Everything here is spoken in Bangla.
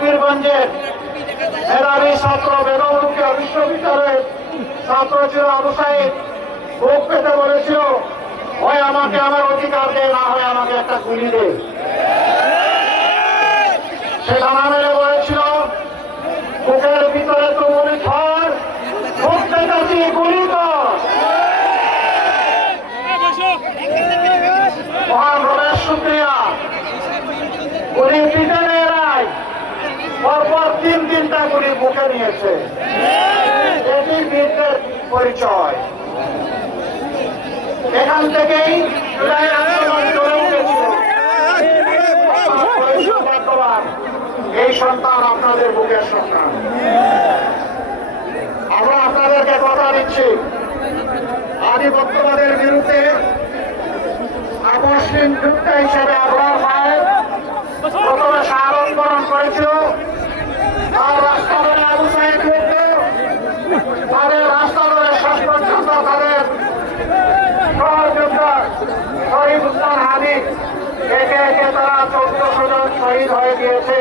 পীরগঞ্জের মেধাবী ছাত্র বেগমরোকেয়া বিশ্ববিদ্যালয়ের ছাত্র ছিল আবু সাইদ। বুক পেতে বলেছিল, হয় আমাকে আমার অধিকার দে, না হয় আমাকে একটা গুলি দে। সে ডানা মেলে বলেছিল, বুকের ভিতরে তো গুলি ধর, বুক পেতেছি গুলি কর। মহান রমেশ শুক্রিয়া, গুলি পিঠে নেয় নাই, পরপর তিনটা গুলি বুকে নিয়েছে। এটি বীরদের পরিচয়। এখান থেকেই জুলাইয়ের আন্দোলন গড়ে উঠেছিল। এই সন্তান আপনাদের বুকের সন্তান। আমরা আপনাদেরকে কথা দিচ্ছি, আধিপত্যবাদের বিরুদ্ধে আপসহীন যুদ্ধ হিসেবে আবরার ভাই প্রথমে আন্দোলন করেছিল। তার রাস্তা ধরে আবু সাইদ করত, তাদের রাস্তা ধরে শেষ পর্যন্ত তাদের সহযোদ্ধা শহীদ উসমান হাদি একে একে তারা 1400 জন শহীদ হয়ে গিয়েছে।